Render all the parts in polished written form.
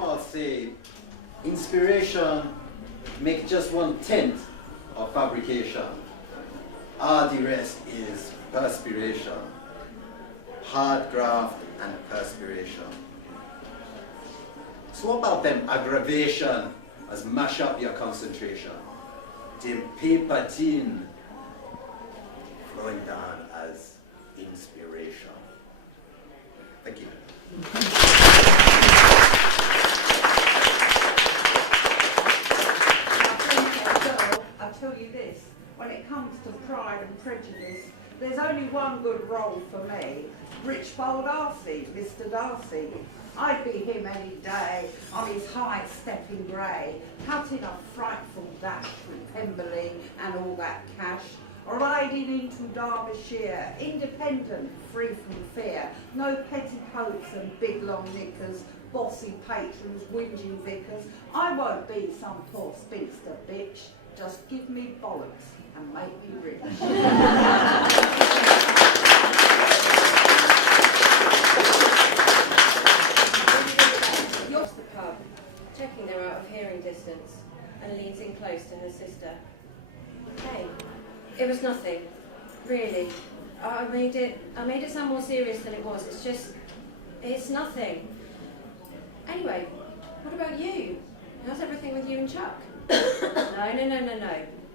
them all say inspiration make just 1/10 of fabrication. All the rest is perspiration, hard graft and perspiration. So what about them aggravation as mash up your concentration? Them paper thin flowing down as inspiration. Thank you. I'll tell you this, when it comes to Pride and Prejudice, there's only one good role for me, Richbold Darcy, Mr. Darcy. I'd be him any day, on his high-stepping grey, cutting a frightful dash with Pemberley and all that cash, riding into Derbyshire, independent, free from fear, no petticoats and big long knickers, bossy patrons, whinging vicars. I won't be some poor spinster bitch, just give me bollocks and make me rich. Yours the pub, checking they're out of hearing distance, and leans in close to her sister. Hey, it was nothing, really. I made it sound more serious than it was. It's nothing. Anyway, what about you? How's everything with you and Chuck? No.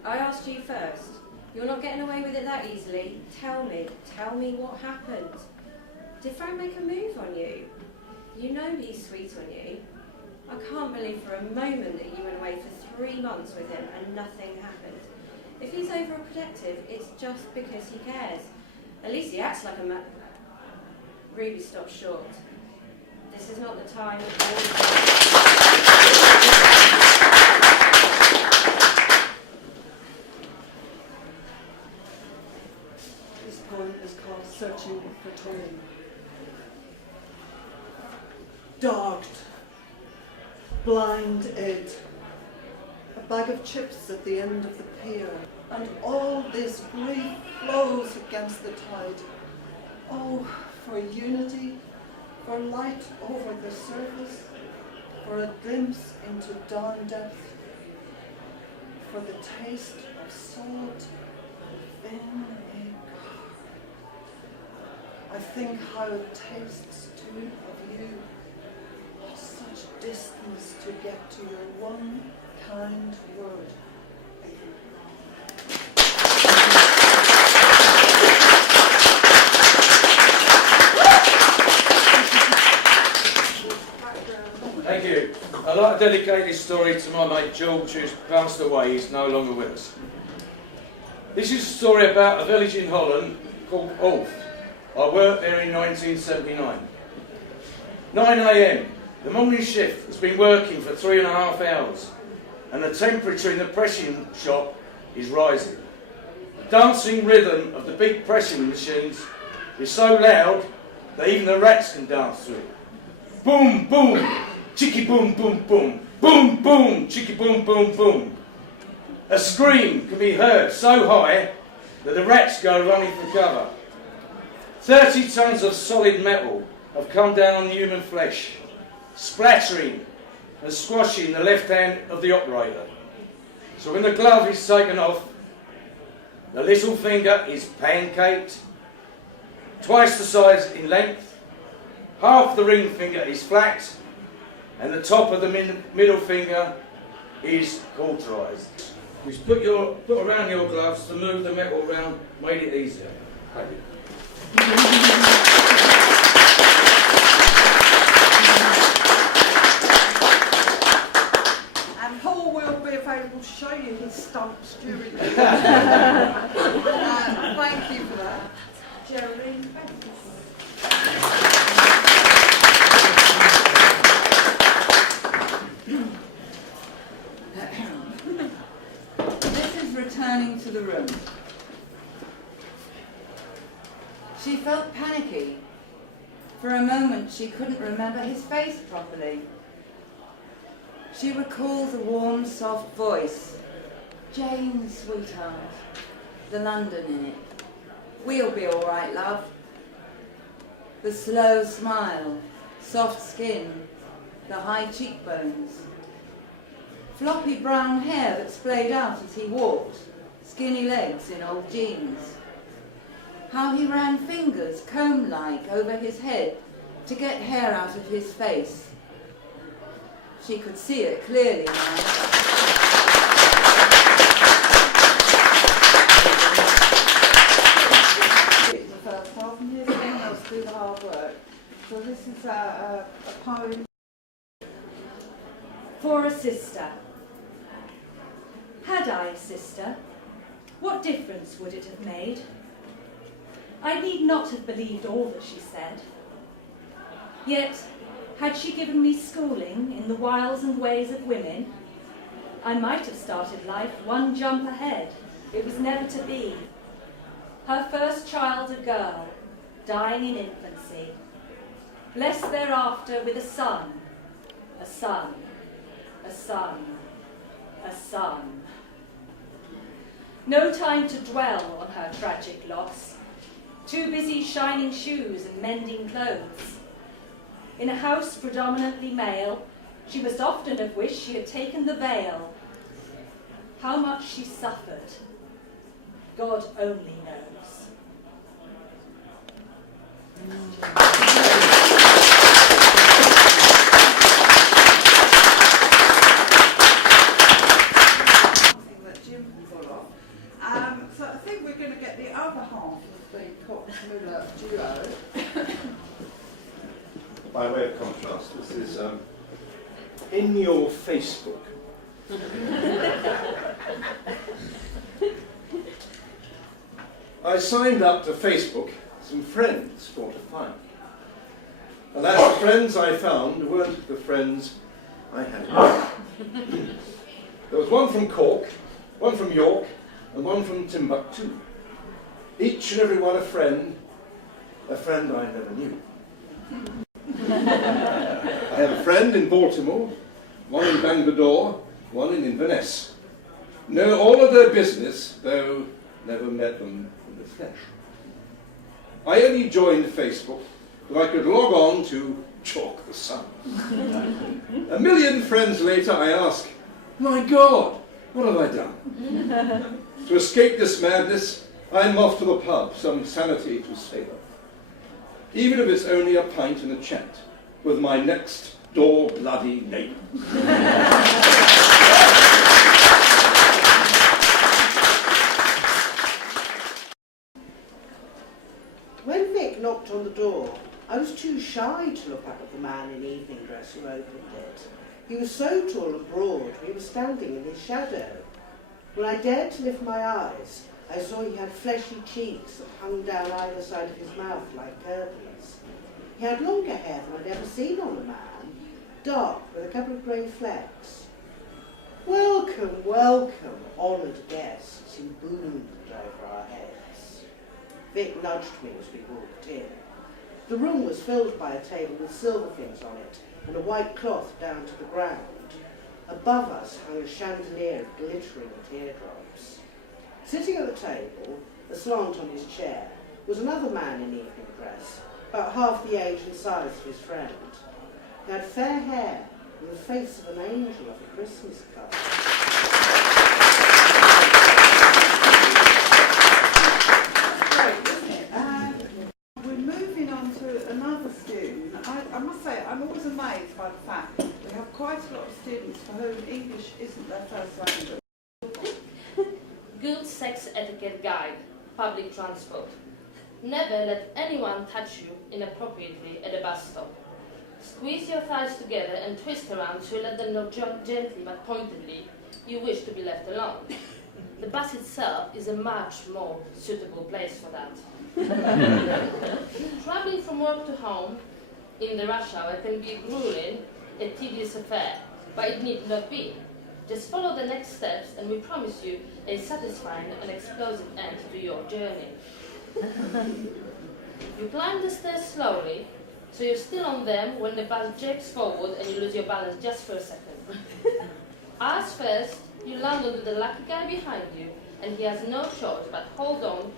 I asked you first. You're not getting away with it that easily. Tell me what happened. Did Frank make a move on you? You know he's sweet on you. I can't believe for a moment that you went away for 3 months with him and nothing happened. If he's overprotective, it's just because he cares. At least he acts like a man. Ruby stopped short. This is not the time. This poem is called Searching for Tone. Dogged, blind-eyed, a bag of chips at the end of the pier, and all this grief flows against the tide. Oh, for unity, for light over the surface, for a glimpse into dawn depth, for the taste of salt within a car. I think how it tastes too of you. Such distance to get to your one kind word. Thank you. I'd like to dedicate this story to my mate George, who's passed away. He's no longer with us. This is a story about a village in Holland called Ulf. I worked there in 1979. 9 a.m. The morning shift has been working for 3.5 hours, and the temperature in the pressing shop is rising. The dancing rhythm of the big pressing machines is so loud that even the rats can dance to it. Boom, boom, chicky boom, boom, boom, boom, boom, chicky boom, boom, boom. A scream can be heard so high that the rats go running for cover. 30 tons of solid metal have come down on human flesh, splattering and squashing the left hand of the operator. So when the glove is taken off, the little finger is pancaked, twice the size in length, half the ring finger is flat, and the top of the middle finger is cauterized. Which put around your gloves to move the metal around, made it easier. Thank you. And Paul will be available to show you his stumps during the thank you for that. Geraldine, thank you. Returning to the room. She felt panicky. For a moment she couldn't remember his face properly. She recalled the warm, soft voice. Jane, sweetheart. The London in it. We'll be all right, love. The slow smile, soft skin, the high cheekbones, floppy brown hair that splayed out as he walked, skinny legs in old jeans. How he ran fingers comb-like over his head to get hair out of his face. She could see it clearly now. The first half, and here's someone else do the hard work. So this is a poem. For a sister. Had I a sister, what difference would it have made? I need not have believed all that she said. Yet, had she given me schooling in the wiles and ways of women, I might have started life one jump ahead. It was never to be. Her first child a girl, dying in infancy, blessed thereafter with a son, a son, a son, a son. No time to dwell on her tragic loss, too busy shining shoes and mending clothes. In a house predominantly male, she must often have wished she had taken the veil. How much she suffered, God only knows. Something that Jim can pull off. So I think we're going to get the other half of the Cox-Muller duo. By way of contrast, this is in your Facebook. I signed up to Facebook, some friends for to find. Alas, the friends I found weren't the friends I had in mind. There was one from Cork, one from York, and one from Timbuktu. Each and every one a friend I never knew. I have a friend in Baltimore, one in Bangalore, one in Inverness. Know all of their business, though never met them in the flesh. I only joined Facebook so I could log on to chalk the sun. A million friends later I ask, my God, what have I done? To escape this madness, I'm off to the pub, some sanity to savour. Even if it's only a pint and a chat with my next door bloody neighbour. When Vic knocked on the door, I was too shy to look up at the man in evening dress who opened it. He was so tall and broad, he was standing in his shadow. When I dared to lift my eyes, I saw he had fleshy cheeks that hung down either side of his mouth like curtains. He had longer hair than I'd ever seen on a man, dark with a couple of grey flecks. Welcome, welcome, honoured guests, he boomed over our heads. Vic nudged me as we walked in. The room was filled by a table with silver things on it and a white cloth down to the ground. Above us hung a chandelier of glittering teardrops. Sitting at the table, aslant on his chair, was another man in evening dress, about half the age and size of his friend. He had fair hair and the face of an angel of a Christmas card. Great, isn't it? We're moving on to another student. I must say, I'm always amazed by the fact that we have quite a lot of students for whom English isn't their first language. Good sex etiquette guide, public transport. Never let anyone touch you inappropriately at a bus stop. Squeeze your thighs together and twist around to let them know gently but pointedly you wish to be left alone. The bus itself is a much more suitable place for that. Traveling from work to home in the rush hour can be a grueling, a tedious affair, but it need not be. Just follow the next steps and we promise you a satisfying and explosive end to your journey. You climb the stairs slowly, so you're still on them when the bus jerks forward and you lose your balance just for a second. As first, you land onto the lucky guy behind you, and he has no choice but hold on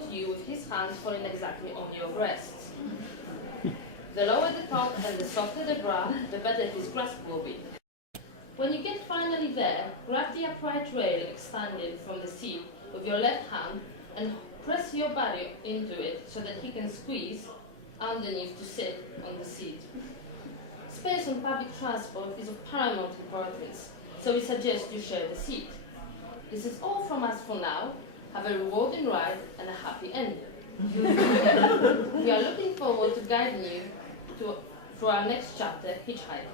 to you with his hands falling exactly on your breasts. The lower the top and the softer the bra, the better his grasp will be. When you get finally there, grab the upright rail extended from the seat with your left hand and press your body into it so that he can squeeze underneath to sit on the seat. Space on public transport is of paramount importance, so we suggest you share the seat. This is all from us for now. Have a rewarding ride and a happy ending. We are looking forward to guiding you through our next chapter, hitchhiking.